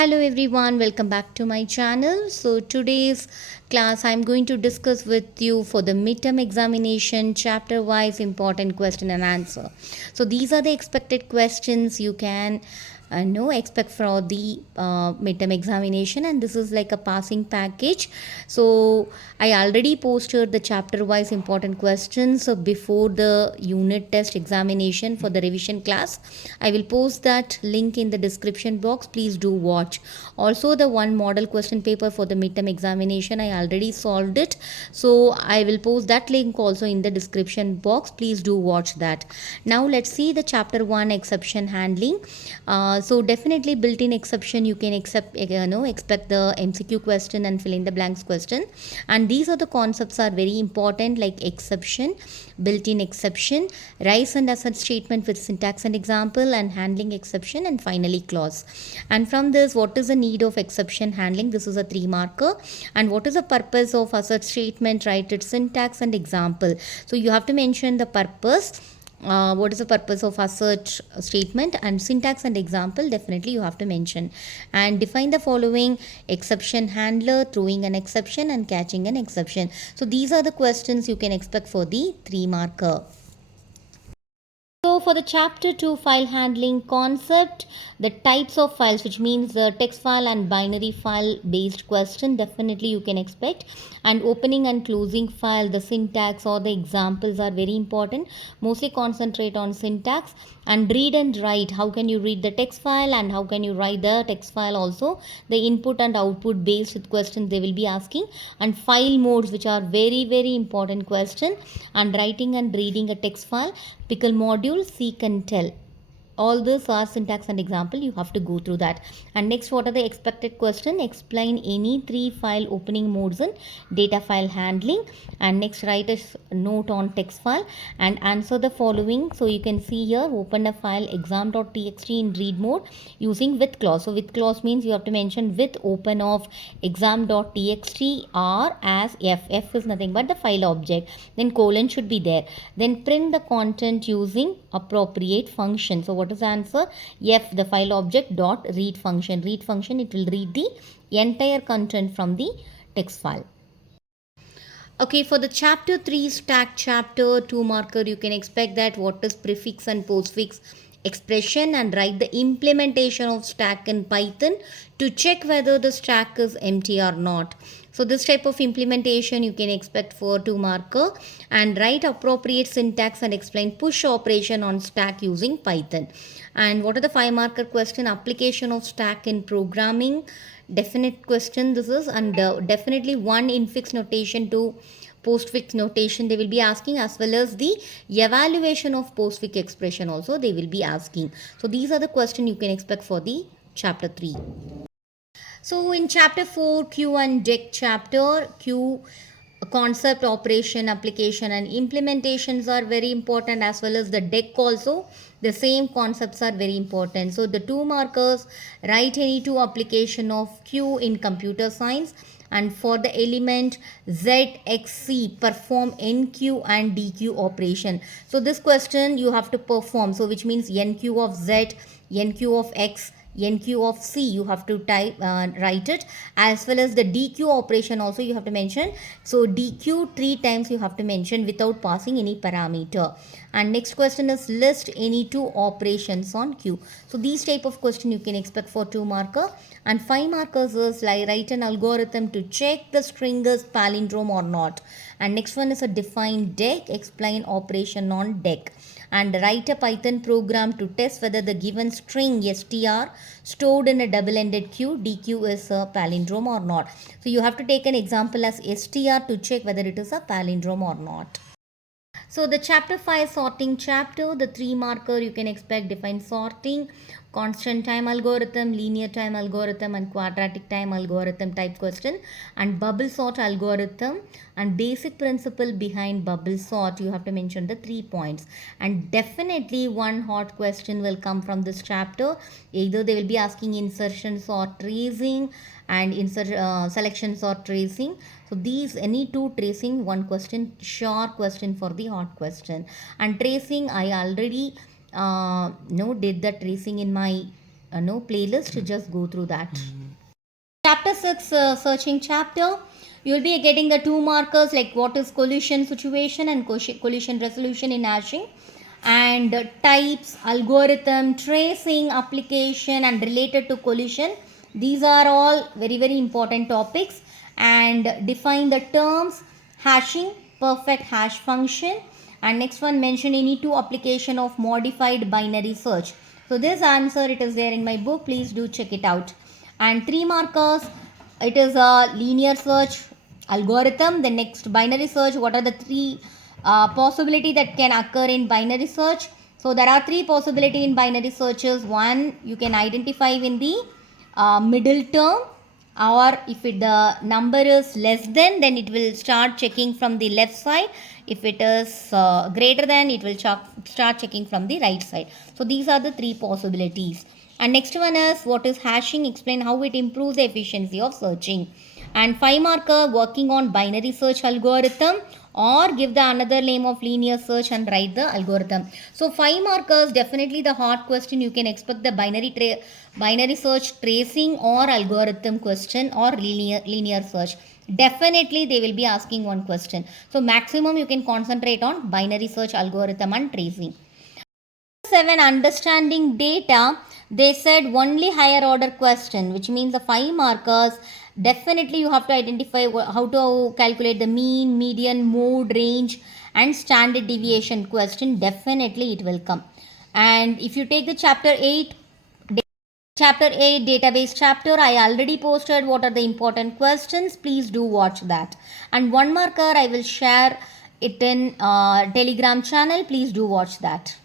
Hello everyone, welcome back to my channel. So today's class I'm going to discuss with you for the midterm examination chapter wise important question and answer. So these are the expected questions you can expect for the midterm examination, and this is like a passing package. So I already posted the chapter wise important questions before the unit test examination for the revision class. I will post that link in the description box. Please do watch. Also, the one model question paper for the midterm examination, I already solved it. So I will post that link also in the description box. Please do watch that. Now let's see the chapter 1 exception handling. So definitely built-in exception, you can expect the MCQ question and fill in the blanks question. And these are the concepts are very important, like exception, built-in exception, rise and assert statement with syntax and example, and handling exception, and finally clause. And from this, what is the need of exception handling? This is a 3 marker. And what is the purpose of assert statement? Write its syntax and example. So you have to mention the purpose. What is the purpose of assert statement, and syntax and example definitely you have to mention, and define the following: exception handler, throwing an exception, and catching an exception. So these are the questions you can expect for the 3 marker. So for the chapter 2 file handling concept, the types of files, which means the text file and binary file based question, definitely you can expect. And opening and closing file, the syntax or the examples are very important. Mostly concentrate on syntax. And read and write, how can you read the text file and how can you write the text file also. The input and output based with questions they will be asking. And file modes, which are very important question. And writing and reading a text file, pickle module, seek and tell. All these are syntax and example. You have to go through that. And next, what are the expected question? Explain any 3 file opening modes in data file handling. And next, write a note on text file and answer the following. So you can see here, open a file exam.txt in read mode using with clause. So with clause means you have to mention with open of exam.txt or as f. F is nothing but the file object. Then colon should be there. Then print the content using appropriate function. So what is the answer? F, the file object dot read function. Read function, it will read the entire content from the text file. Okay, for the chapter 3 stack chapter 2 marker, you can expect that what is prefix and postfix expression, and write the implementation of stack in Python to check whether the stack is empty or not. So this type of implementation you can expect for 2 marker, and write appropriate syntax and explain push operation on stack using Python. And what are the 5 marker question? Application of stack in programming, definite question this is, and definitely one infix notation to postfix notation they will be asking, as well as the evaluation of postfix expression also they will be asking. So these are the questions you can expect for the chapter 3. So in chapter 4, Q and DEC chapter, Q concept, operation, application and implementations are very important, as well as the DEC also. The same concepts are very important. So the 2 markers, write any 2 application of Q in computer science. And for the element Z, X, C, perform NQ and DQ operation. So this question you have to perform. So which means NQ of Z, NQ of X, NQ of C, you have to write it, as well as the DQ operation also you have to mention. So DQ 3 times you have to mention without passing any parameter. And next question is list any 2 operations on Q. So these type of question you can expect for 2 marker. And 5 markers is like write an algorithm to check the string is palindrome or not. And next one is a define DEC, explain operation on DEC. And write a Python program to test whether the given string str stored in a double-ended queue DQ is a palindrome or not. So you have to take an example as str to check whether it is a palindrome or not. So the chapter 5 sorting chapter, the 3 marker you can expect define sorting, constant time algorithm, linear time algorithm and quadratic time algorithm type question, and bubble sort algorithm and basic principle behind bubble sort. You have to mention the 3 points. And definitely one hot question will come from this chapter. Either they will be asking insertion sort tracing and selection sort tracing. So these any 2 tracing, one question, sure question for the hot question. And tracing I already did the tracing in my playlist to just go through that. Chapter 6, searching chapter. You will be getting the 2 markers like what is collision situation and collision resolution in hashing, and types, algorithm, tracing, application, and related to collision. These are all very, very important topics. And define the terms, hashing, perfect hash function. And next one, mention any 2 application of modified binary search. So this answer, it is there in my book. Please do check it out. And 3 markers, it is a linear search algorithm. The next, binary search, what are the 3 possibility that can occur in binary search? So there are 3 possibility in binary searches. One, you can identify in the middle term, or if the number is less than, then it will start checking from the left side. If it is greater than, it will start checking from the right side. So these are the 3 possibilities. And next one is what is hashing, explain how it improves the efficiency of searching. And 5 marker, working on binary search algorithm, or give the another name of linear search and write the algorithm. So 5 markers, definitely the hard question. You can expect the binary search tracing or algorithm question, or linear search. Definitely they will be asking one question. So maximum you can concentrate on binary search, algorithm, and tracing. 7, understanding data. They said only higher order question, which means the 5 markers. Definitely you have to identify how to calculate the mean, median, mode, range, and standard deviation question. Definitely it will come. And if you take the chapter 8 database chapter, I already posted what are the important questions. Please do watch that. And 1 marker, I will share it in Telegram channel. Please do watch that.